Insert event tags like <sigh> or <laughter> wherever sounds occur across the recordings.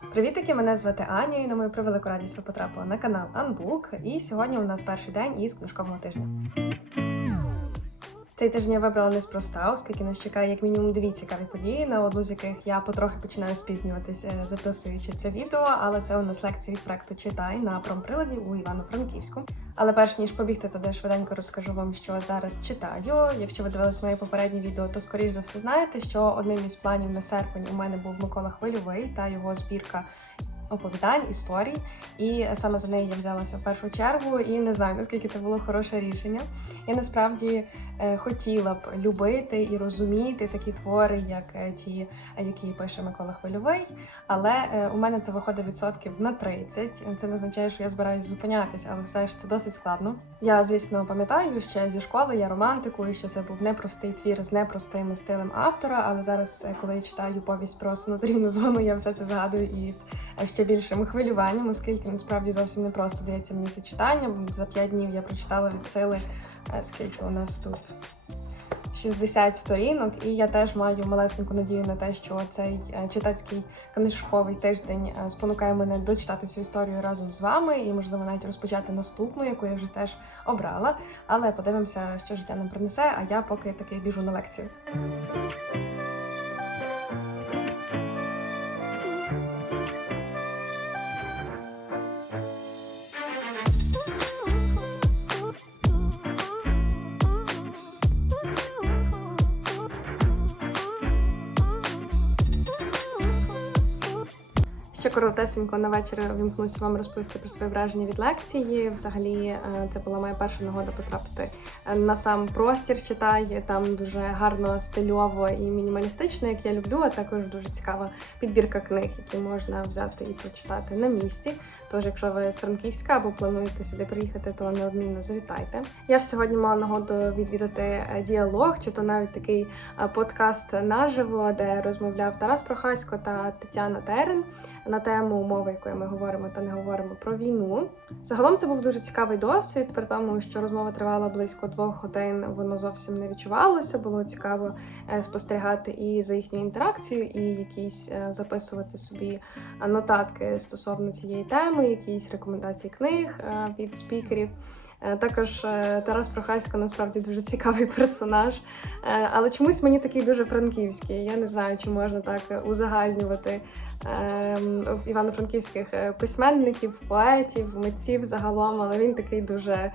Привітики, мене звати Аня, і на мою превелику радість ви потрапили на канал Unbook. І сьогодні у нас перший день із книжкового тижня. Цей тиждень я вибрала неспроста, оскільки нас чекає як мінімум дві цікаві події, на одну з яких я потрохи починаю спізнюватися, записуючи це відео. Але це у нас лекція від проекту Читай на промприладі у Івано-Франківську. Але перш ніж побігти туди, швиденько розкажу вам, що зараз читаю. Якщо ви дивились моє попереднє відео, то скоріш за все знаєте, що одним із планів на серпень у мене був Микола Хвильовий та його збірка. Оповідань, історій, і саме за неї я взялася в першу чергу, і не знаю наскільки це було хороше рішення. Я насправді е, хотіла б любити і розуміти такі твори, як е, ті, які пише Микола Хвильовий. Але е, у мене це виходить відсотків на 30. Це не означає, що я збираюсь зупинятися, але все ж це досить складно. Я, звісно, пам'ятаю, що зі школи я романтикою, що це був непростий твір з непростим стилем автора. Але зараз, коли я читаю повість про санаторійну зону, я все це згадую із е, ще більшим хвилюванням, оскільки насправді зовсім не просто дається мені це читання. За 5 днів я прочитала від сили, е, скільки у нас тут. 60 сторінок, і я теж маю малесеньку надію на те, що цей е, читацький книжковий тиждень е, спонукає мене дочитати цю історію разом з вами, і можливо навіть розпочати наступну, яку я вже теж обрала. Але подивимося, що життя нам принесе. А я поки таки біжу на лекцію. Коротесенько на вечір вімкнуся вам розповісти про своє враження від лекції. Взагалі, е, це була моя перша нагода потрапити е, на сам простір читай. Там дуже гарно, стильово і мінімалістично, як я люблю, а також дуже цікава підбірка книг, які можна взяти і прочитати на місці. Тож, якщо ви з Франківська або плануєте сюди приїхати, то неодмінно завітайте. Я ж сьогодні мала нагоду відвідати е, діалог, чи то навіть такий подкаст наживо, де розмовляв Тарас Прохасько та Тетяна Терен на тему мови, якою ми говоримо та не говоримо про війну. Загалом це був дуже цікавий досвід, при тому, що розмова тривала близько двох годин. Воно зовсім не відчувалося. Було цікаво е, спостерігати і за їхньою інтеракцією, і якісь е, записувати собі нотатки стосовно цієї теми, якісь рекомендації книг е, від спікерів. Е, Також е, Тарас Прохасько насправді дуже цікавий персонаж, Е, але чомусь мені такий дуже франківський. Я не знаю, чи можна так узагальнювати ем, івано-франківських письменників, поетів, митців загалом, але він такий дуже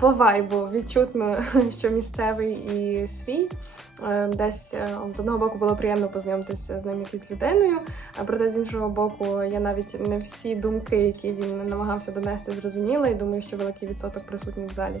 по вайбу відчутно, <laughs> що місцевий і свій. Е, Десь е, з одного боку було приємно познайомитися з ним якоюсь людиною, а проте з іншого боку, я навіть не всі думки, які він намагався донести, зрозуміла, і думаю, що великий відсоток присутніх в залі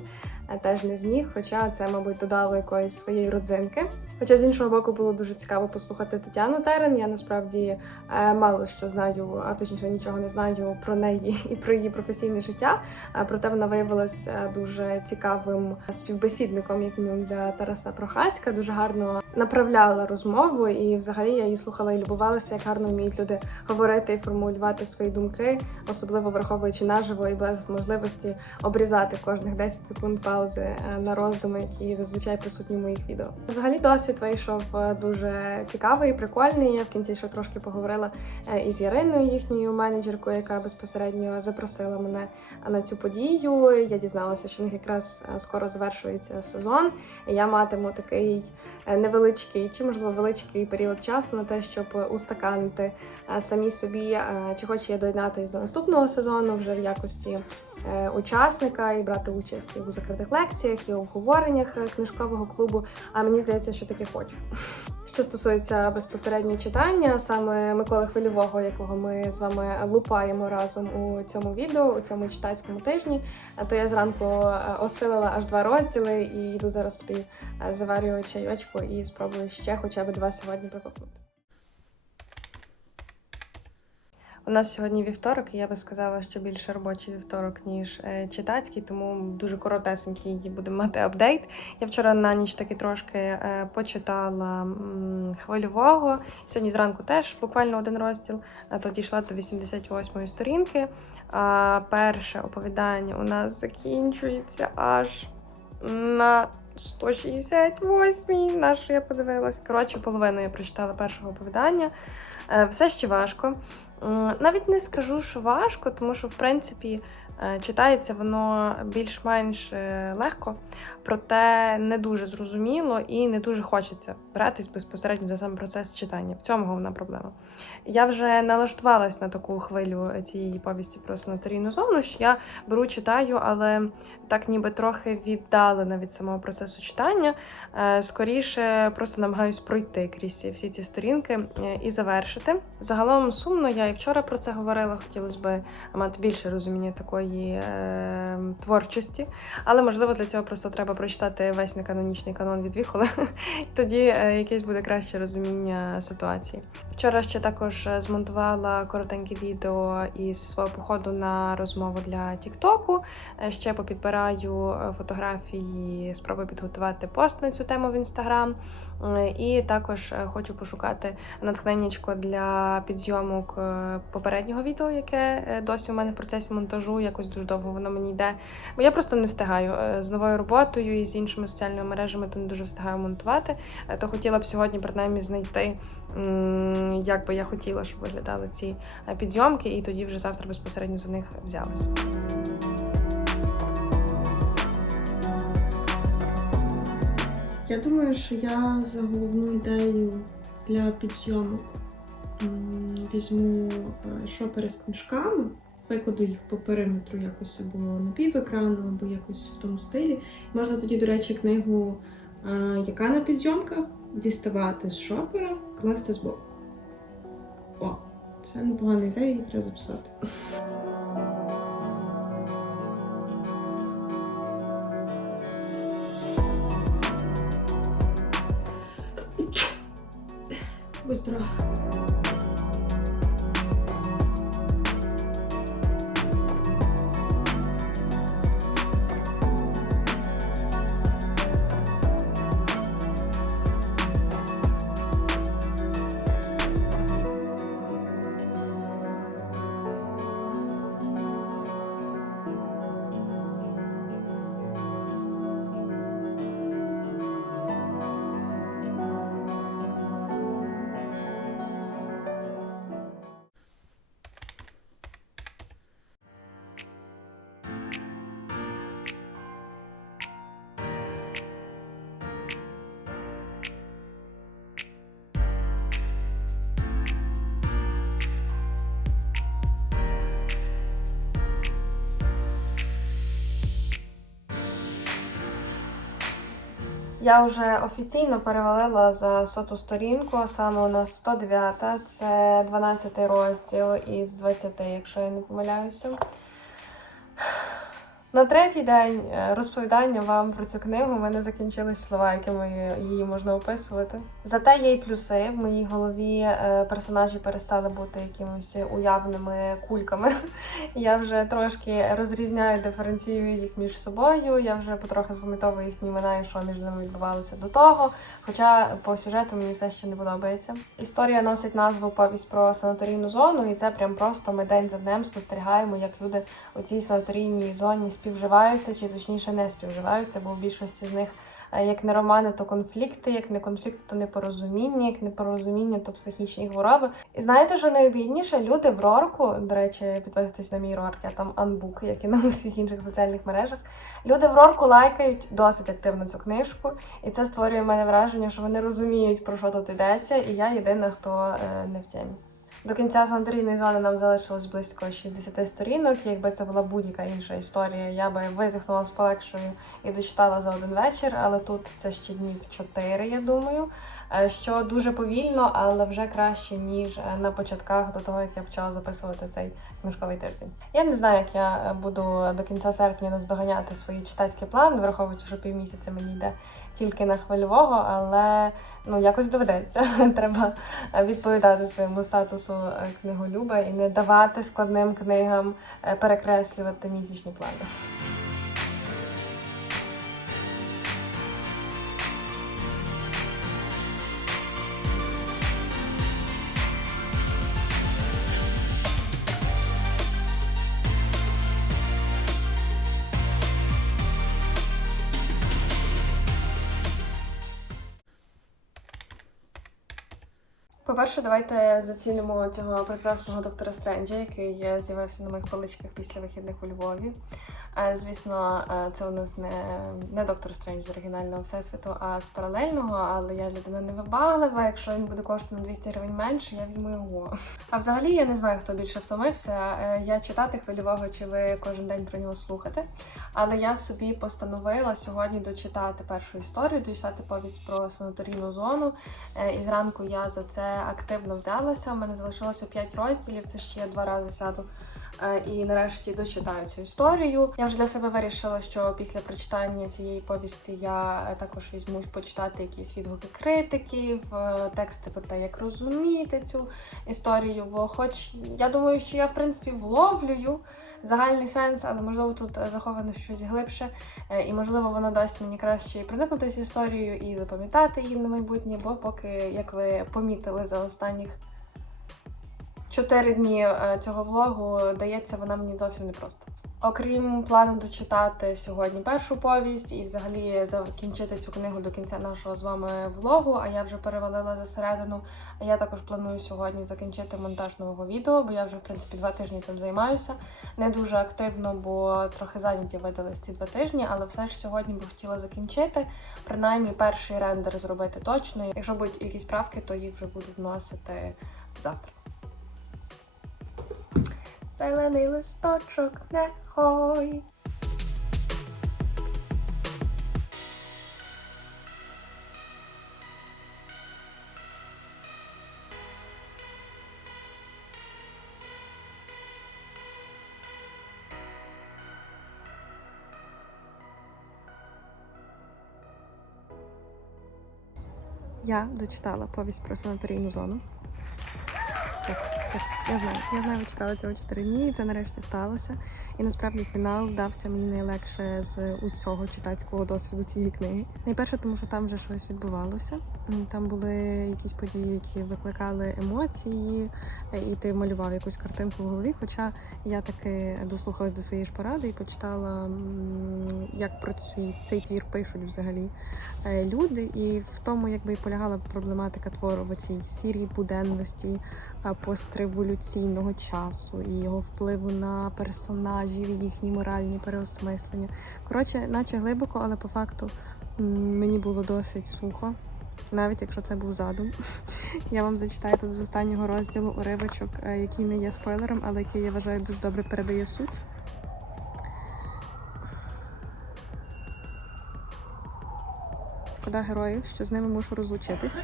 е, теж не зміг. Хоча це, мабуть, додало якоїсь своєї родзинки. Хоча з іншого боку було дуже цікаво послухати Тетяну Терен. Я насправді е, мало що знаю, а точніше нічого не знаю про неї <laughs> і про її професійне життя. Проте вона виявилася е, дуже цікавим співбесідником, як мінімум для Тараса Прохаська. Дуже гарно направляла розмову, і взагалі я її слухала і любувалася, як гарно вміють люди говорити і формулювати свої думки, особливо враховуючи наживо і без можливості обрізати кожних 10 секунд паузи е, на роздуми, які зазвичай присутні в моїх відео. Взагалі досвід вийшов е, дуже цікавий, прикольний. Я в кінці ще трошки поговорила е, із Яриною, їхньою менеджеркою, яка безпосередньо запросила мене на цю подію. Я дізналася, що в них якраз скоро завершується сезон. І я матиму такий е, невеличкий чи можливо величкий період часу на те, щоб устаканити е, самі собі, е, чи хочу я доєднатися до наступного сезону вже в якості учасника і брати участь у закритих лекціях і обговореннях е, книжкового клубу. А мені здається, що таке хочу. <laughs> Що стосується безпосередньо читання, саме Миколи Хвильового, якого ми з вами лупаємо разом у цьому відео, у цьому читацькому тижні, е, то я зранку е, осилила аж два розділи і йду зараз собі е, заварюю чайочку і спробую ще хоча б два сьогодні проковтнути. У нас сьогодні вівторок, і я би сказала, що більше робочий вівторок, ніж е, читацький, тому дуже коротесенький будемо мати апдейт. Я вчора на ніч таки трошки е, почитала м, хвильового. Сьогодні зранку теж буквально один розділ, а то дійшла до 88-ї сторінки. А перше оповідання у нас закінчується аж на 168-й, на що я подивилась. Коротше, половину я прочитала першого оповідання. Е, Все ще важко. М, Навіть не скажу, що важко, тому що в принципі е, читається воно більш-менш е, легко, проте не дуже зрозуміло і не дуже хочеться братись безпосередньо за сам процес читання. В цьому головна проблема. Я вже налаштувалась на таку хвилю цієї повісті про санаторійну зону, що я беру, читаю, але так ніби трохи віддалена від самого процесу читання. Е, Скоріше просто намагаюсь пройти крізь всі ці сторінки е, і завершити. Загалом сумно, я і вчора про це говорила. Хотілося б мати більше розуміння такої е, творчості, але можливо для цього просто треба прочитати весь неканонічний канон від Віхола. <laughs> Тоді е, якесь буде краще розуміння ситуації. Вчора ще також е, змонтувала коротеньке відео із свого походу на розмову для Тіктоку. Е, Ще попідбираю фотографії, спробую підготувати пост на цю тему в інстаграм. Е, І також е, хочу пошукати натхненнячко для підзйомок е, попереднього відео, яке досі у мене в процесі монтажу. Якось дуже довго воно мені йде. Бо я просто не встигаю з новою роботою і з іншими соціальними мережами, то не дуже встигаю монтувати. То хотіла б сьогодні принаймні знайти, як би я хотіла, щоб виглядали ці підзйомки, і тоді вже завтра безпосередньо за них взялась. Я думаю, що я за головну ідею для підзйомок візьму е, шопери з книжками, викладу їх по периметру якось або на пів екрану, або якось в тому стилі. Можна тоді, до речі, книгу, е, яка на підзйомках, діставати з шопера, класти збоку. О, це непогана ідея, її треба записати. Будь здорова. Я вже офіційно перевалила за соту сторінку, саме у нас 109, це 12 розділ із 20, якщо я не помиляюся. На третій день е, розповідання вам про цю книгу в мене закінчились слова, якими її можна описувати. Зате є й плюси. В моїй голові е, персонажі перестали бути якимось уявними кульками. <laughs> Я вже трошки розрізняю, диференціюю їх між собою. Я вже потрохи запам'ятовую їхні імена і що між ними відбувалося до того. Хоча по сюжету мені все ще не подобається. Історія носить назву повість про санаторійну зону, і це прям просто ми день за днем спостерігаємо, як люди у цій санаторійній зоні співживаються, чи точніше не співживаються, бо в більшості з них. е, Як не романи, то конфлікти, як не конфлікти, то непорозуміння, як непорозуміння, то психічні хвороби. І знаєте, що найобідніше? Люди в Рорку, до речі, підписуйтесь на мій Рорк, я там анбук, як і на усіх інших соціальних мережах. Люди в Рорку лайкають досить активно цю книжку, і це створює в мене враження, що вони розуміють, про що тут йдеться, і я єдина, хто е, не в темі. До кінця санаторійної зони нам залишилось близько 60 сторінок. Якби це була будь-яка інша історія, я би видихнула з полегшою і дочитала за один вечір. Але тут це ще днів 4, я думаю. Е, Що дуже повільно, але вже краще ніж е, на початках до того, як я почала записувати цей книжковий тиждень. Я не знаю, як я е, буду до кінця серпня наздоганяти свої читацькі плани, враховуючи, що півмісяця мені йде тільки на хвильового, але ну якось доведеться. <laughs> Треба відповідати своєму статусу е, книголюба і не давати складним книгам е, перекреслювати місячні плани. По-перше, давайте зацінимо цього прекрасного доктора Стренджа, який з'явився на моїх поличках після вихідних у Львові. Звісно, це у нас не, не доктор Стрендж з оригінального всесвіту, а з паралельного, але я людина невибаглива. Якщо він буде коштувати на 200 гривень менше, я візьму його. А взагалі я не знаю, хто більше втомився. Е, Я читати хвильового, чи ви кожен день про нього слухати. Але я собі постановила сьогодні дочитати першу історію, дочитати повість про санаторійну зону. Е, І зранку я за це активно взялася. У мене залишилося 5 розділів. Це ще я два рази сяду. Е, І нарешті дочитаю цю історію. Я вже для себе вирішила, що після прочитання цієї повісті я е, також візьмусь почитати якісь відгуки критиків, е, тексти про те, як розуміти цю історію. Бо, хоч я думаю, що я в принципі вловлюю загальний сенс, але можливо тут заховано щось глибше, і можливо воно дасть мені краще проникнутися історією і запам'ятати її на майбутнє, бо поки, як ви помітили за останніх чотири дні е, цього влогу, дається вона мені зовсім непросто. Окрім плану дочитати сьогодні першу повість і взагалі закінчити цю книгу до кінця нашого з вами влогу, а я вже перевалила за середину. А я також планую сьогодні закінчити монтаж нового відео, бо я вже в принципі два тижні цим займаюся. Не дуже активно, бо трохи зайняті видались ці два тижні, але все ж сьогодні би хотіла закінчити. Принаймні перший рендер зробити точно. Якщо будуть якісь правки, то їх вже буду вносити завтра. Зелений листочок не хой. Я дочитала повість про санаторійну зону. Я знаю. Я знаю, ви чекали цього 4 дні, і це нарешті сталося. І насправді фінал дався мені найлегше з усього читацького досвіду цієї книги. Найперше, тому що там вже щось відбувалося. Там були якісь події, які викликали емоції, і ти малював якусь картинку в голові. Хоча я таки дослухалась до своєї ж поради і почитала, як про цей, цей твір пишуть взагалі е, люди, і в тому, якби і полягала проблематика твору в цій сірій буденності постреволюційного часу і його впливу на персонажів, їхні моральні переосмислення. Коротше, наче глибоко, але по факту мені було досить сухо. Навіть якщо це був задум. <laughs> Я вам зачитаю тут з останнього розділу уривочок, е, який не є спойлером, але який я вважаю дуже добре передає суть. Шкода героїв, що з ними мушу розлучитись.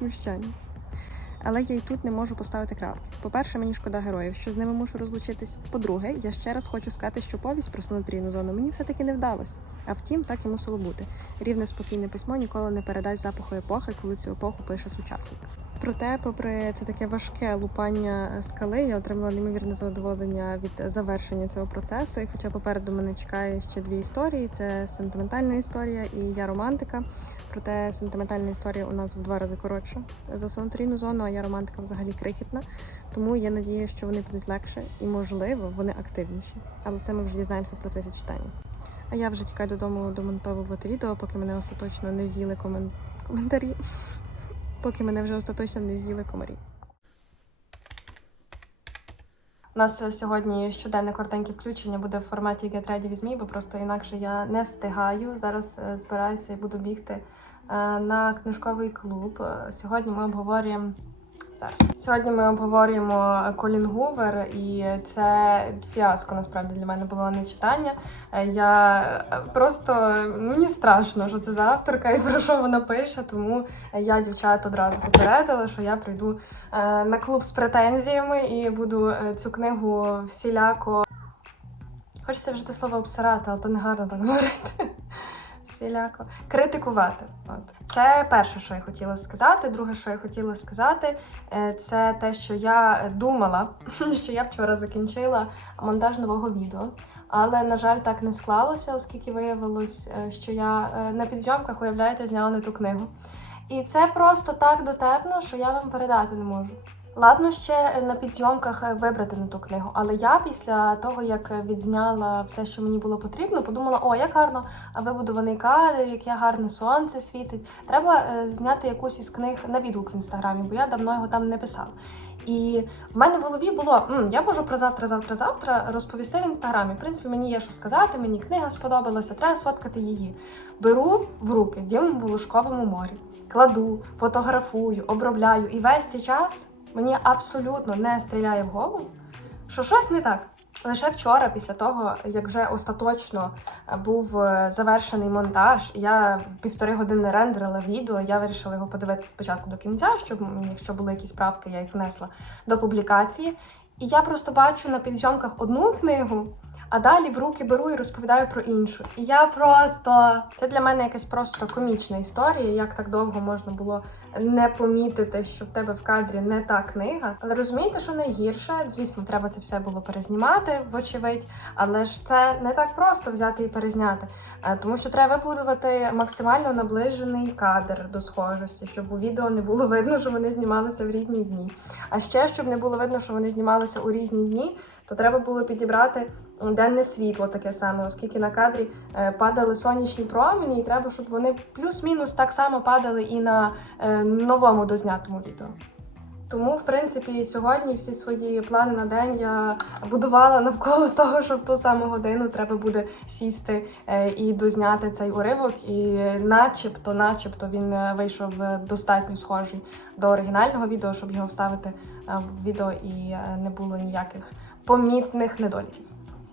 Знущання. Але я й тут не можу поставити крапки. По-перше, мені шкода героїв, що з ними мушу розлучитись. По-друге, я ще раз хочу сказати, що повість про санатрійну зону мені все-таки не вдалась. А втім, так і мусило бути. Рівне спокійне письмо ніколи не передасть запаху епохи, коли цю епоху пише сучасник. Проте, попри це таке важке лупання скали, я отримала неймовірне задоволення від завершення цього процесу. І хоча попереду мене чекає ще дві історії: це сентиментальна історія і я романтика. Проте сентиментальна історія у нас в два рази коротша за санаторійну зону, а я романтика взагалі крихітна. Тому є надія, що вони будуть легше і, можливо, вони активніші. Але це ми вже дізнаємося в процесі читання. А я вже тікаю додому домонтовувати відео, поки мене остаточно не з'їли комен... коментарі. Поки мене вже остаточно не з'їли комарі. У нас е, сьогодні щоденне коротеньке включення буде в форматі Get Ready with Me, бо просто інакше я не встигаю. Зараз е, збираюся і буду бігти е, на книжковий клуб. Сьогодні ми обговорюємо. Зараз. Сьогодні ми обговорюємо Колін Гувер, і це фіаско насправді для мене було не читання. Е, Я е, просто мені страшно, що це за авторка і про що вона пише, тому я дівчат одразу попередила, що я прийду е, на клуб з претензіями і буду цю книгу всіляко. Хочеться вже те слово обсирати, але то не гарно так говорити. Всіляко критикувати. От це перше, що я хотіла сказати. Друге, що я хотіла сказати, е, це те, що я думала, <laughs> що я вчора закінчила монтаж нового відео. Але, на жаль, так не склалося, оскільки виявилось, е, що я е, на підзйомках, уявляєте, зняла не ту книгу. І це просто так дотепно, що я вам передати не можу. Ладно ще на підзйомках е, вибрати на ту книгу, але я після того, як відзняла все, що мені було потрібно, подумала: о, як гарно вибудований кадр, яке гарне сонце світить. Треба е, зняти якусь із книг на відгук в інстаграмі, бо я давно його там не писала. І в мене в голові було: «М, я можу про завтра, завтра, завтра розповісти в інстаграмі. В принципі, мені є що сказати, мені книга сподобалася, треба сфоткати її. Беру в руки дім в Волошковому морі, кладу, фотографую, обробляю, і весь цей час мені абсолютно не стріляє в голову, що щось не так. Лише вчора, після того, як вже остаточно е, був е, завершений монтаж, я півтори години рендерила відео, я вирішила його подивитися спочатку до кінця, щоб якщо були якісь правки, я їх внесла до публікації. І я просто бачу на підзйомках одну книгу, а далі в руки беру і розповідаю про іншу. І я просто це для мене якась просто комічна історія, як так довго можна було не помітити, що в тебе в кадрі не та книга. Але розумієте, що найгірше? Звісно, треба це все було перезнімати, вочевидь, але ж це не так просто взяти і перезняти. Е, Тому що треба вибудувати максимально наближений кадр до схожості, щоб у відео не було видно, що вони знімалися в різні дні. А ще щоб не було видно, що вони знімалися у різні дні, то треба було підібрати денне світло таке саме, оскільки на кадрі е, падали сонячні промені, і треба, щоб вони плюс-мінус так само падали і на е, новому дознятому відео. Тому, в принципі, сьогодні всі свої плани на день я будувала навколо <laughs> того, що в ту саму годину треба буде сісти е, і дозняти цей уривок. І начебто, начебто він е, вийшов е, достатньо схожий до оригінального відео, щоб його вставити в відео і не було ніяких помітних недоліків.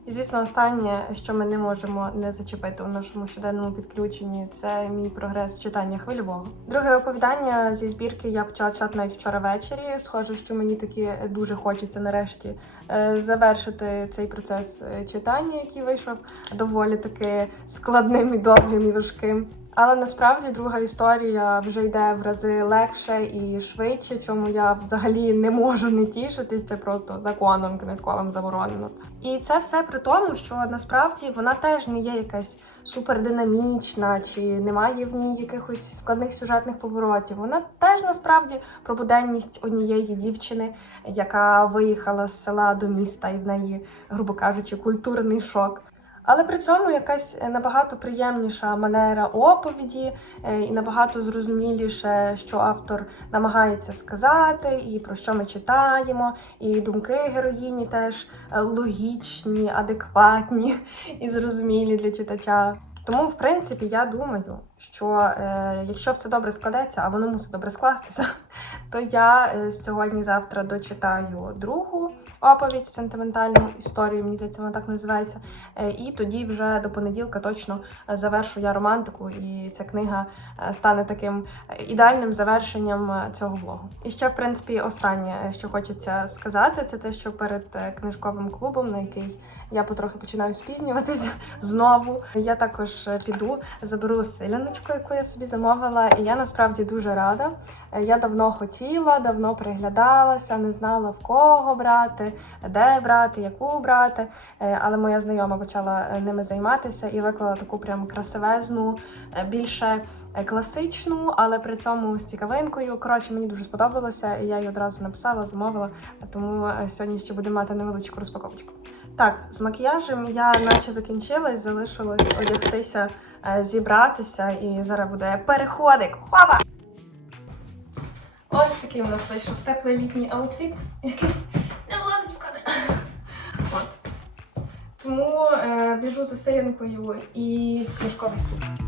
І звісно, останнє, що ми не можемо не зачепити у нашому щоденному підключенні, це мій прогрес читання хвильового. Друге оповідання зі збірки я почала читати навіть вчора ввечері. Схоже, що мені таки дуже хочеться нарешті е, завершити цей процес е, читання, який вийшов доволі таки складним і довгим і важким. Але насправді друга історія вже йде в рази легше і швидше, чому я взагалі не можу не тішитись. Це просто законом книжковим заборонено. І це все при тому, що насправді вона теж не є якась супердинамічна, чи немає в ній якихось складних сюжетних поворотів. Вона теж насправді про буденність однієї дівчини, яка виїхала з села до міста, і в неї, грубо кажучи, культурний шок. Але при цьому якась е, набагато приємніша манера оповіді, е, і набагато зрозуміліше, що автор намагається сказати, і про що ми читаємо, і думки героїні теж е, логічні, адекватні <laughs> і зрозумілі для читача. Тому, в принципі, я думаю, що е, якщо все добре складеться, а воно мусить добре скластися, <laughs> то я сьогодні-завтра дочитаю другу оповідь сентиментальну історію, мені здається, вона так називається. Е, І тоді вже до понеділка точно е, завершу я романтику, і ця книга е, стане таким ідеальним завершенням цього влогу. І ще, в принципі, останнє, що хочеться сказати, це те, що перед книжковим клубом, на який я потрохи починаю спізнюватися <laughs> знову. Я також е, піду, заберу селяночку, яку я собі замовила, і я насправді дуже рада. Е, Я давно хотіла, давно приглядалася, не знала в кого брати, де брати, яку брати. Е, Але моя знайома почала ними займатися і виклала таку прям красивезну, більше класичну, але при цьому з цікавинкою. Коротше, мені дуже сподобалося, і я її одразу написала, замовила. Тому сьогодні ще будемо мати невеличку розпаковочку. Так, з макіяжем я наче закінчилась, залишилось одягтися, е, зібратися, і зараз буде переходик. Хопа! Ось такий у нас вийшов теплий літній аутфіт, який не влазить в кадр. От. Тому е, біжу за селянкою і в книжковий клуб.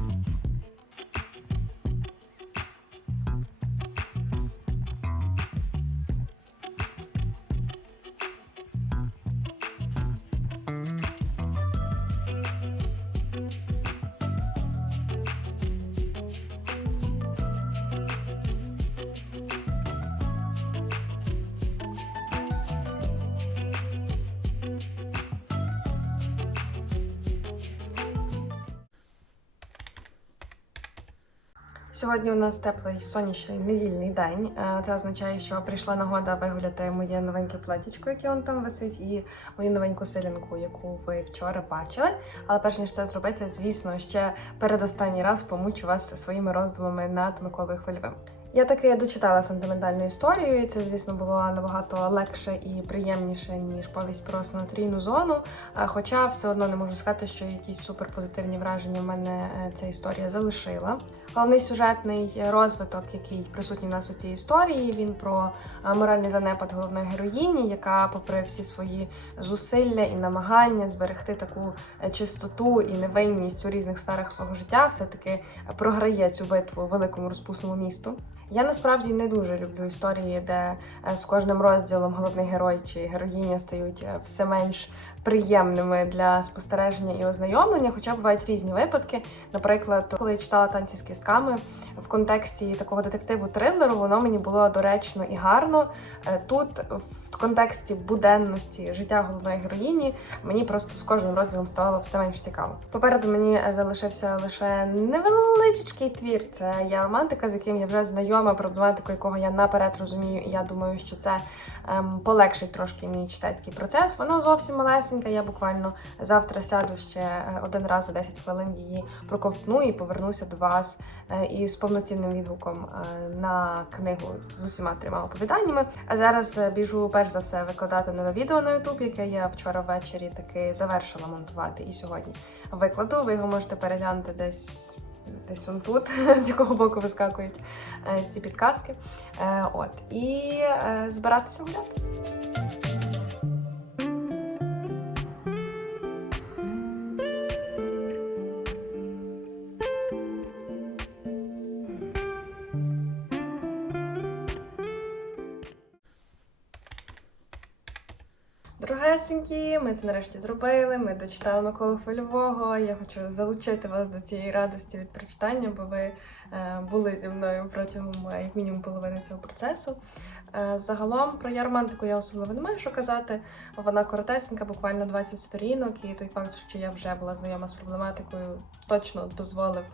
Сьогодні у нас теплий сонячний недільний день. Е, Це означає, що прийшла нагода вигуляти моє новеньке платічко, яке он там висить, і мою новеньку силінку, яку ви вчора бачили. Але перш ніж це зробити, звісно, ще передостанній раз помучу вас своїми роздумами над Миколою Хвильовим. Я таки дочитала сентиментальну історію, і це, звісно, було набагато легше і приємніше, ніж повість про санаторійну зону. Хоча все одно не можу сказати, що якісь суперпозитивні враження в мене е, ця історія залишила. Головний сюжетний розвиток, який присутній у нас у цій історії, він про е, моральний занепад головної героїні, яка, попри всі свої зусилля і намагання зберегти таку е, чистоту і невинність у різних сферах свого життя, все-таки програє цю битву великому розпусному місту. Я насправді не дуже люблю історії, де е, з кожним розділом головний герой чи героїня стають е, все менш приємними для спостереження і ознайомлення, хоча бувають різні випадки. Наприклад, коли я читала танці з кістками в контексті такого детективу трилеру, воно мені було доречно і гарно. Е, Тут в контексті буденності життя головної героїні мені просто з кожним розділом ставало все менш цікаво. Попереду мені залишився лише невеличкий твір. Це я романтика, з яким я вже знайома, проблематику якого я наперед розумію, і я думаю, що це ем, полегшить трошки мій читацький процес. Воно зовсім малесеньке. Я буквально завтра сяду ще е, один раз за 10 хвилин її проковтну і повернуся до вас е, із повноцінним відгуком е, на книгу з усіма трьома оповіданнями. А зараз біжу перш за все викладати нове відео на YouTube, яке я вчора ввечері таки завершила монтувати і сьогодні викладу. Ви його можете переглянути десь. Десь он тут, <laughs> з якого боку вискакують ці підказки. От, і збиратися гуляти. Дорогесенькі, ми це нарешті зробили. Ми дочитали Миколу Хвильового. Я хочу залучити вас до цієї радості від прочитання, бо ви е, були зі мною протягом е, як мінімум половини цього процесу. Е, загалом про ярмантику я особливо не маю що казати. Вона коротесенька, буквально 20 сторінок, і той факт, що я вже була знайома з проблематикою, точно дозволив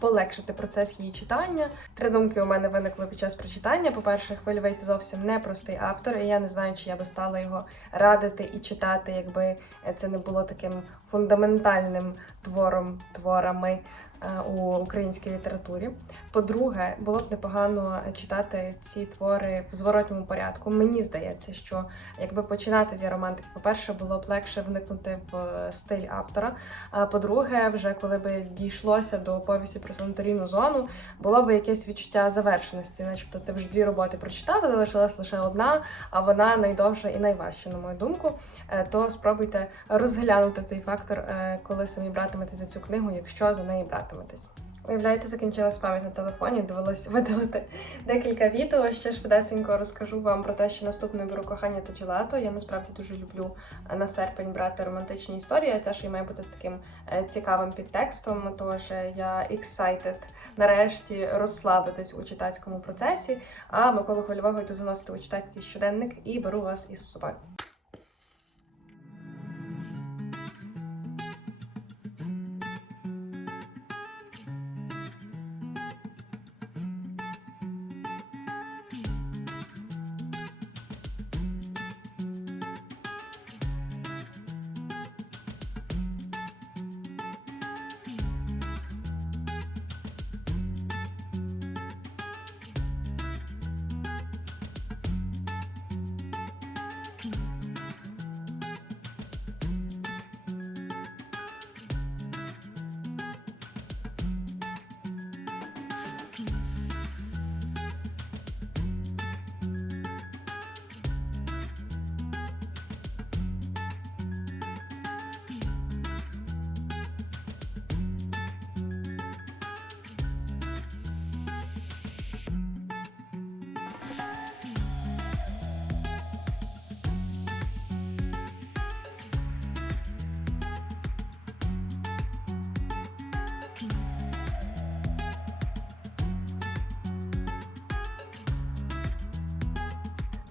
полегшити процес її читання. Три думки у мене виникли під час прочитання. По-перше, Хвильовий зовсім непростий автор, і я не знаю, чи я би стала його радити і читати, якби це не було таким фундаментальним твором творами е, у українській літературі. По-друге, було б непогано читати ці твори в зворотньому порядку. Мені здається, що якби починати з романтики, по-перше, було б легше вникнути в стиль автора. А по-друге, вже коли би дійшлося до повісті про санаторійну зону, було б якесь відчуття завершеності, начебто ти вже дві роботи прочитав, залишилась лише одна, а вона найдовша і найважча, на мою думку. Е, То спробуйте розглянути цей фактор, е, коли самі братиметесь за цю книгу, якщо за неї братиметесь. Уявляєте, закінчилась пам'ять на телефоні, довелося видалити декілька відео. Ще швидесенько розкажу вам про те, що наступною беру кохання та джелато. Я насправді дуже люблю е, на серпень брати романтичні історії. а Ця ж і має бути з таким е, цікавим підтекстом. Тож я excited нарешті розслабитись у читацькому процесі. А Миколу Хвильового йду заносити у читацький щоденник і беру вас із собою.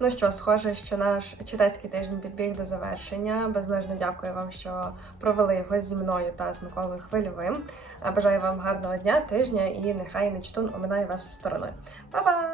Ну що, схоже, що наш читацький тиждень підбіг до завершення. Безмежно дякую вам, що провели його зі мною та з Миколою Хвильовим. Бажаю вам гарного дня, тижня і нехай нечтун оминає вас стороною. Па-па!